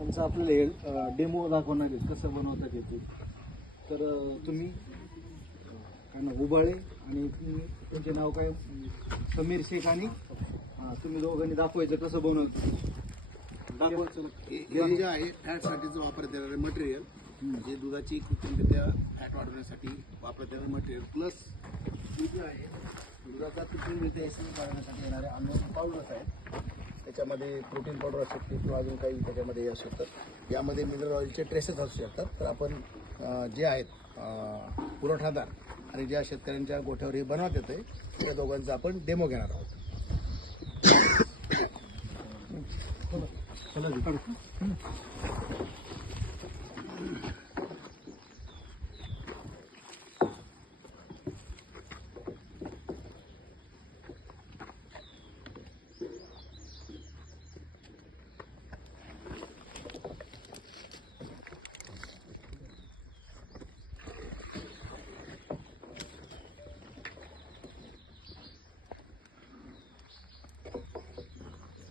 आमचं आपल्याला डेमो दाखवणार आहे कसं बनवतात येते. तर तुम्ही काय ना उबाळे आणि तुमचे नाव काय समीर शेख आणि तुम्ही दोघांनी दाखवायचं कसं बनवतं. हे जे आहे फॅटसाठीचं वापरण्यात येणारे मटेरियल म्हणजे दुधाची कृत्रिमरित्या फॅट वाढवण्यासाठी वापरण्यात येणारे मटेरियल प्लस हे जे आहे दुधाचा कृत्रिमरित्या एसिडिक वाढवण्यासाठी येणारे अन्न पावडर्स आहेत. त्याच्यामध्ये प्रोटीन पावडर असू शकते किंवा अजून काही त्याच्यामध्ये असू शकतात. यामध्ये मिनरल ऑइलचे ट्रेसेस असू शकतात. तर आपण जे आहेत पुरवठादार आणि ज्या शेतकऱ्यांच्या गोठ्यावर हे बनवत येते त्या दोघांचा आपण डेमो घेणार आहोत.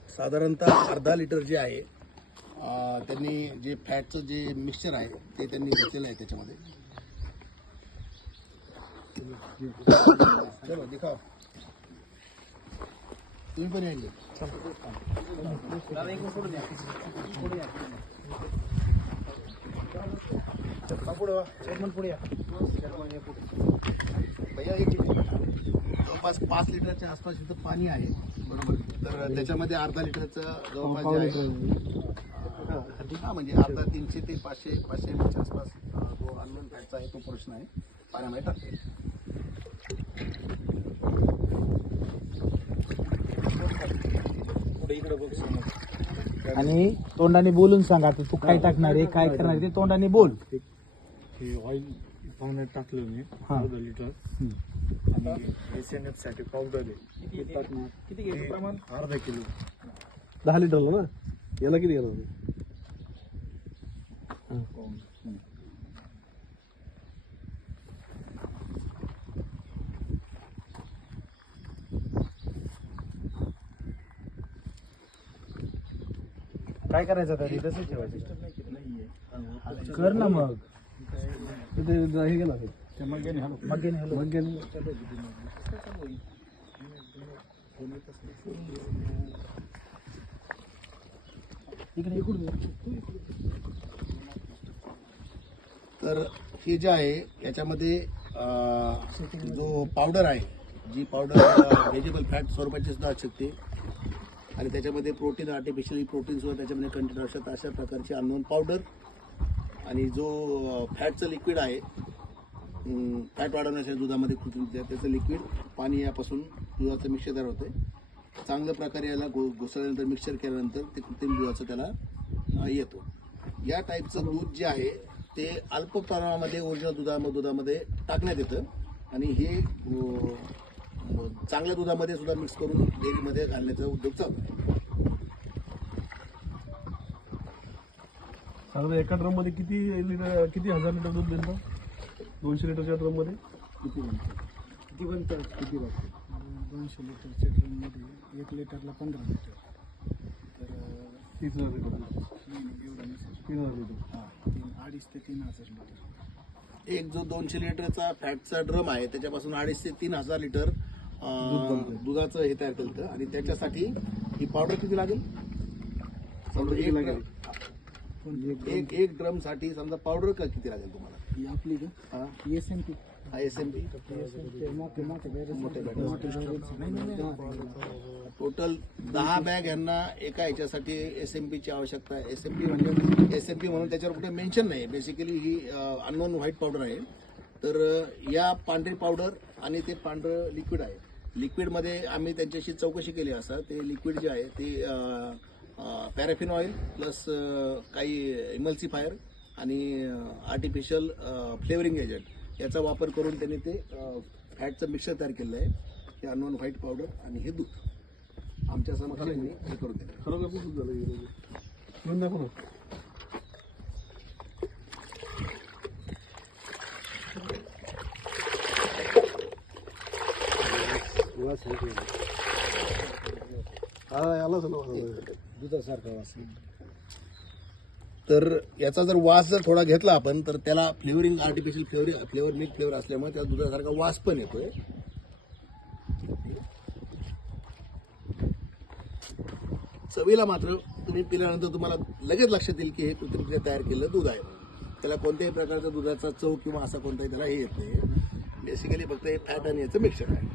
साधारणतः अर्धा लिटर जे आहे त्यांनी जे फॅटचं जे मिक्सचर आहे ते त्यांनी घेतलेलं आहे त्याच्यामध्ये. चलो दिखाओ, तुम्ही पण यायचे. जवळपास 5 लिटरच्या आसपास इथं पाणी आहे बरोबर. तर त्याच्यामध्ये अर्धा लिटरचं जवळपास जे आहे हा म्हणजे अर्धा 300 ते 500 ml आसपास जो अननोन फॅटचा आहे तो पोर्शन आहे पाण्यामध्ये टाकते. इकडे बघ आणि तोंडाने बोलून सांग. आता तू काय टाकणार आहे काय करणार आहे ते तोंडाने बोल. हे ऑइल पाण्यात टाकलं मी अर्धा लिटर आणि SNF साठी पावडर आहे किती घ्यायचं प्रमाण अर्धा किलो 10 लिटरला ना. याला किती घेणार? काय करायचं आता तसंच ठेवायचं. कर ना मग. हे गेला मग्गेने हॅलो तर हे जे आहे याच्यामध्ये जो पावडर आहे जी पावडर व्हेजिबल फॅट स्वरूपाची सुद्धा असू शकते आणि त्याच्यामध्ये प्रोटीन आर्टिफिशियल प्रोटीन सुद्धा त्याच्यामध्ये कंटेन असतात. अशा प्रकारची अननोन पावडर आणि जो फॅटचं लिक्विड आहे फॅट वाढवण्यासाठी दुधामध्ये कृत्रिम त्याचं लिक्विड पाणी यापासून दुधाचं मिक्सर तयार होते. चांगल्या प्रकारे याला घुसळल्यानंतर मिक्सर केल्यानंतर ते कृत्रिम दुधाचं त्याला येतो. या टाईपचं दूध जे आहे ते अल्प प्रमाणामध्ये ओरिजिनल दुधामध्ये टाकण्यात येतं आणि हे चांगल्या दुधामध्ये सुद्धा मिक्स करून डेअरीमध्ये घालण्याचा उद्योग चालतो. साधारण एका ड्रम मध्ये किती 1000 लिटर दूध देतात? 200 लिटरच्या ड्रम मध्ये किती बनतात? 200 लिटरच्या ड्रम मध्ये 1 लिटरला 15 लिटर तर 30,000 लिटर. एवढं नसेल. 3,000 लिटर. 2.5 ते 3,000 लिटर. एक जो 200 लिटरचा फॅटचा ड्रम आहे त्याच्यापासून 2.5 ते 3,000 लिटर दुधाचं हे तयार केलं आणि त्याच्यासाठी ही पावडर किती लागेल? एक ड्रम साठी समजा पावडर का किती लागेल तुम्हाला? ही आपली का SMP SMP मोठे टोटल 10 बॅग यांना एका ह्याच्यासाठी SMP ची आवश्यकता आहे. SMP म्हणजे SMP म्हणून त्याच्यावर कुठे मेन्शन नाही. बेसिकली ही अननोन व्हाईट पावडर आहे. तर या पांढरी पावडर आणि ते पांढरं लिक्विड आहे. लिक्विडमध्ये आम्ही त्यांच्याशी चौकशी केली असता ते लिक्विड जे आहे ते पॅराफिन ऑइल प्लस काही इमल्सिफायर आणि आर्टिफिशियल फ्लेवरिंग एजंट याचा वापर करून त्यांनी ते फॅटचं मिक्सर तयार केलेलं आहे. हे अननोन व्हाईट पावडर आणि हे दूध आमच्या समक्ष हे करून दिलं. खरोखर खूप झालं घेऊन दाखव ना. आलाच ना दुधासारखा वास. तर याचा जर वास जर थोडा घेतला आपण तर त्याला flavouring artificial flavour milk flavour असल्यामुळे त्या दुधासारखा वास पण येतोय. चवीला मात्र तुम्ही पिल्यानंतर तुम्हाला लगेच लक्षात येईल की हे कृत्रिमरित्या तयार केलेलं दूध आहे. त्याला कोणत्याही प्रकारच्या दुधाचा चव किंवा असा कोणताही त्याला हे येत नाही. बेसिकली फक्त हे फॅट आणि याचं मिक्सचर आहे.